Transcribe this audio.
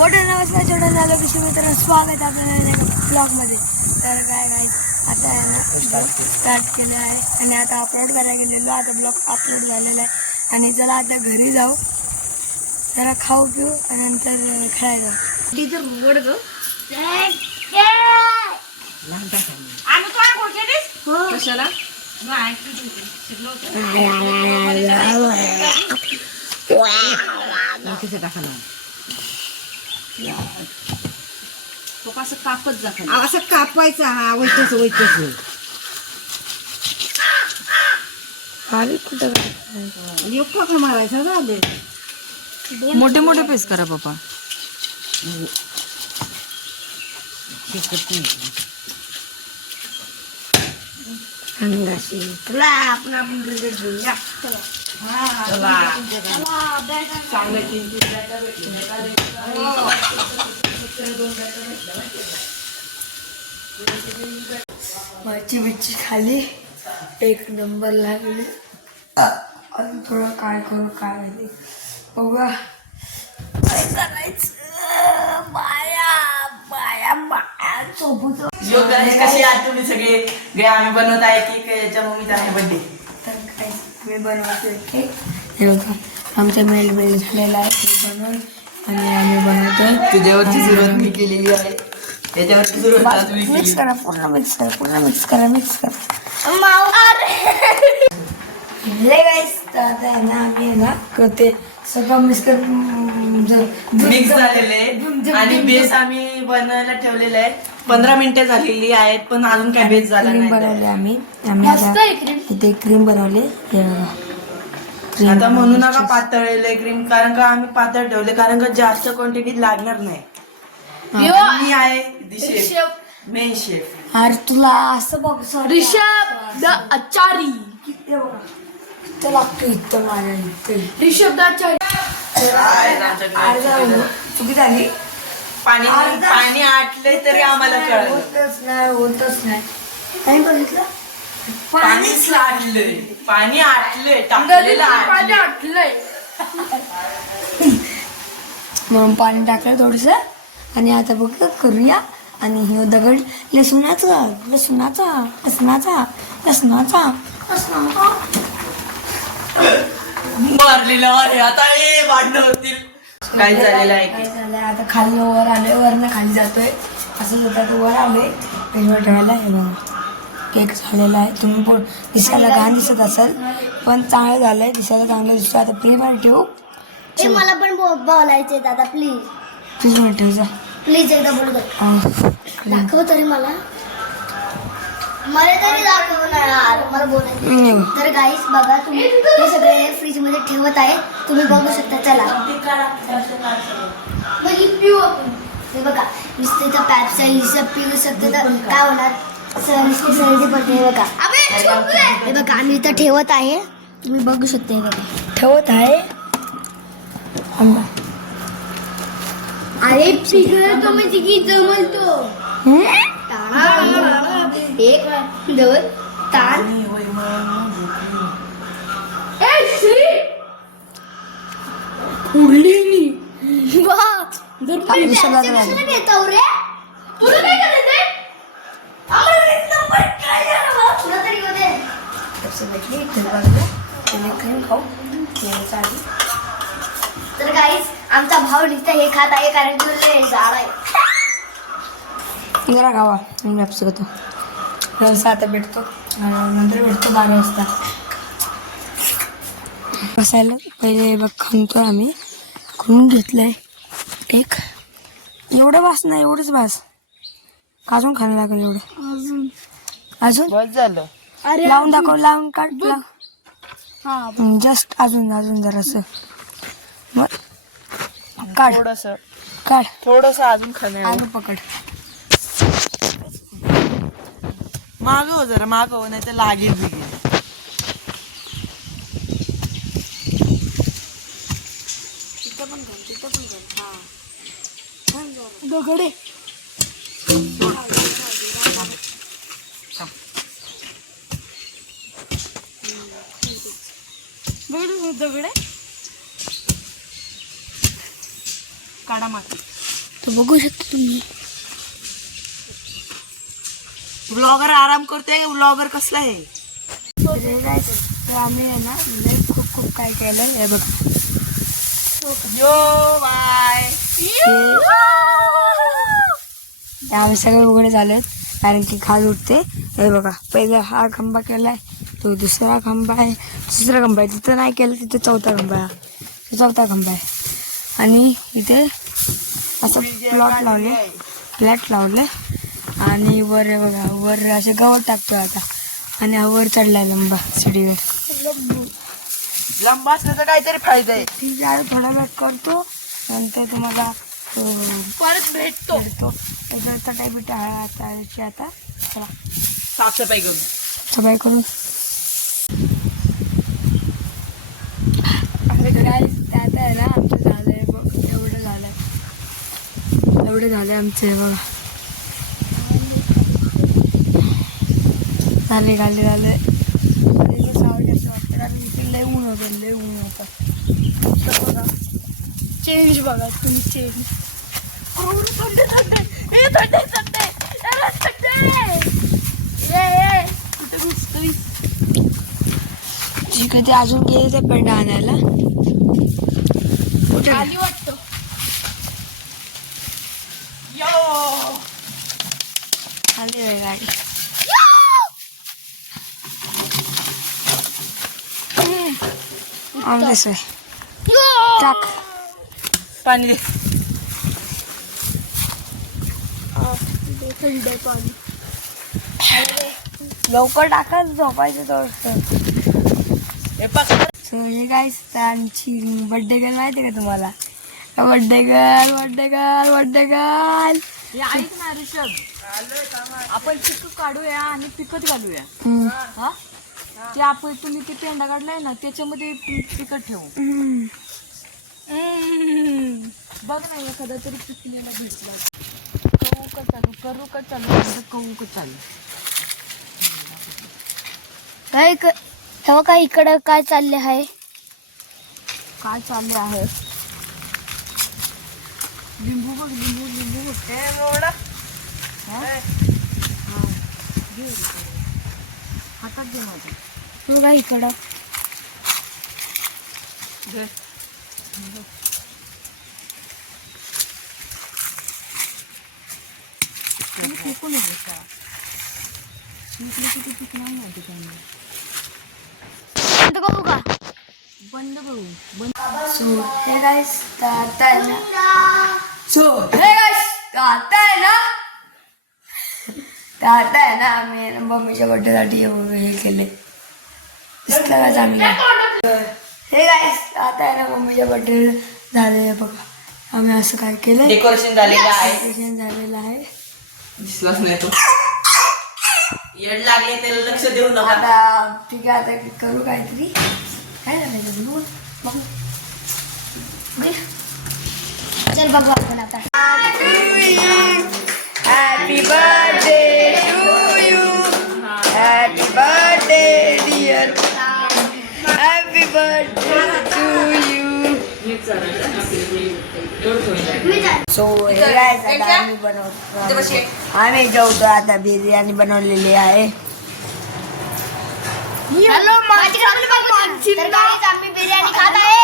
मोठं नमस्कार छोटं झालं कशी मित्रांनो स्वागत आपल्याला एका ब्लॉगमध्ये. तर काय आता आहे ना स्टार्ट केलं आहे आणि आता अपलोड करायला गेलेलो. आता ब्लॉग अपलोड झालेला आहे आणि चला आता घरी जाऊ, जरा खाऊ पिऊ आणि नंतर खेळायला जाऊ. तिथं उघड गो कशाला तो कसं कापत जात असं कापायचा. हा वैतच अरे कुठं का मारायचा झाले. मोठे मोठे पीस करा पप्पा. तुला आपण क्रिकेट घेऊया. मच्छी बिच्छी खाली एक नंबर लागली. अजून थोडं काय करू काय माहिती बघा काय करायचं. बाया बाया बाया सोबत कसे आहात तुम्ही सगळे? आम्ही बनवत आहे केक. याच्या मम्मीचा आहे बर्थडे. तर काय मी बनवतोय केक. हे बघा आमचा मेल बेल झालेला आहे ते बनवून आणि आम्ही बनवतोय. तुझ्यावरची सुरुवात मी केलेली आहे. त्याच्यावरची सुरुवात तुम्ही मिक्स करा, पूर्ण मिक्स करा, पूर्ण मिक्स करा, मिक्स करा. हे गाईस आता आहे ना आम्ही आहे ना ते सगळं मिक्स कर मिक्स झालेले आहे आणि बेस आम्ही बनवायला ठेवलेला आहे. 15 मिनिटं झालेली आहेत पण अजून काय बेस झाला क्रीम नाही. बनवले आम्ही आता इथे क्रीम बनवले. हे बघा आता म्हणू नका पातळले क्रीम, कारण का आम्ही पातळ ठेवले कारण का जास्त क्वांटिटीत लागणार नाही. मी आहे मेन शेफ. अरे तुला असं बघ ऋषभ द आचारी. किती बघा इथं लागतो इथं माझ्या इथे ऋषभ द आचारी. चुकी झाली. पाणी आटले तरी आम्हाला कळलं. होतच नाही नाही बघितलं पाणीच आटलंय. पाणी आटलंय टाकलेलं पाणी आटलंय. आटलंय. म्हणून पाणी टाकलं थोडस आणि आता बघ करूया. आणि हे दगड लसुणाचा लसुणाचा लसणाचा लसणाचा लसणाचा मारलेलं आहे. आता हे भांडणं होतील. काय झालेलं आहे काय की झालंय आता खाली वर आले वरनं खाली जातोय असं होतं. वर आले पेजवर ठेवायला. हे बघा केक झालेला आहे. तुम्ही पण दिसायला घाण दिसत असाल पण चांगलं झालंय, दिसायला चांगलं दिसतो. आता फ्रीजमध्ये ठेवू. ते मला पण बोलायचे दादा प्लीज फ्रीजमध्ये ठेवू जा. प्लीज एकदा बोलू दाखव तरी मला तरी दाखव ना यार, मला बोलायचं. तर गाईस बघा तुम्ही हे सगळे फ्रीज मध्ये ठेवत आहे, तुम्ही बघू शकता. चला हे बघा नुसते तर पॅपचा हिशोब पिऊ शकते तर काय होणार. नुसती सर्दी पडते. हे बघा हे बघा आम्ही इथं ठेवत आहे, तुम्ही बघू शकता. हे बघा ठेवत आहे. आंबा अरे पिघळतो म्हणजे की जमलतो. एक दोन तान तर गाईस आमचा भाऊ नुसतं हे खात आहे कारण की झाड आहे. जरा खावा व्यापस करतो. आता भेटतो नंतर भेटतो 12 वाजता. बसायला पहिले बघ खणतो आम्ही. खणून घेतलंय एक. एवढं भास नाही, एवढंच भास. अजून खाणं लागेल एवढं. अजून बस झालं. लावून दाखव, लावून काढ. जस्ट अजून जरासं मग काढ काढ थोडस अजून खाणं. अजून पकड. मागव जरा मागव, नाही तर लागेल बिगेल. दगडे दगड काढा माती. तो बघू शकता तुम्ही. ब्लॉगर आराम करतोय, ब्लॉगर कसला आहे. तर आम्ही आहे ना खूप खूप काय केलं हे बघ. आम्ही सगळे उघडे झाले कारण की खाल उठते. हे बघा पहिला हा खंबा केलाय, तो दुसरा खंबा आहे, तिसरा खंबा आहे, तिथं नाही केलं तिथं चौथा खंबा आहे, चौथा खंबा आहे. आणि इथे असं फ्लॅट लावले आणि वर हे बघा वर असे गवत टाकतो आता. आणि हा वर चढलाय लंबा शिडीवर. लंबा असल्याचा काहीतरी फायदा आहे. ठीक आहे थोडा वेळ करतो नंतर तुम्हाला परत भेटतो. त्याच्यावर चटाई बिटा हाताची आता चला साफसफाई करू. सफाई करू. काय आता आहे ना आमचं झालंय बघ एवढं झालंय आमचं हे बघा. झाले सावली असं वाटतं कारण इथे लय ऊन होतं. बघा चेंज बघा तुम्ही चेंज. कधी अजून गेले ते पेंडा आणायला कुठे खाली वाटतो. आली आहे गाडी. आमच्याच टाक पाणी दे. लवकर टाका झोपायचं थोडं. हे पकड. सो हे काय आमची बर्थडे गर्ल माहिती का तुम्हाला. बर्थडे गर्ल हे ऐक ना ऋषभ, आपण पिकं काढूया आणि पिकत घालूया. हा ते आपण तुम्ही ते पेंडा काढलाय ना त्याच्यामध्ये पिकत ठेवू. बघ ना एखादा तरी पिकलेला भेटला. करू का चालू. तेव्हा काय इकडं काय चालले आहे. काय चालले आहे. लिंबू बघ. हातात दे माझ्या. तू काय इकडं फेकून येते का. किती पिकणार नाही त्यामुळे. करू का बंद करू. सो हे गाइस आता आहे ना आता आहे ना आम्ही मम्मीच्या बर्थडेसाठी हे केले. दिसलं का चांगलं. हे गाइस आता आहे ना मम्मीच्या बर्थडे झाले बघा. आम्ही असं काय केलं डेकोरेशन झालेलं आहे. डेकोरेशन झालेलं आहे. दिसलाच नाही तो. येड लागले त्याला लक्ष देऊ नका. आता ठीक आहे आता करू काहीतरी. काय झालं बघू बघू. चल बघू आपण आता. Happy birthday to you. Happy birthday dear. Happy birthday to you. So हे काय आता आम्ही बनवतो. आम्ही जेवतो आता. बिर्याणी बनवलेली आहे. हॅलो, आम्ही बिर्याणी खात आहे.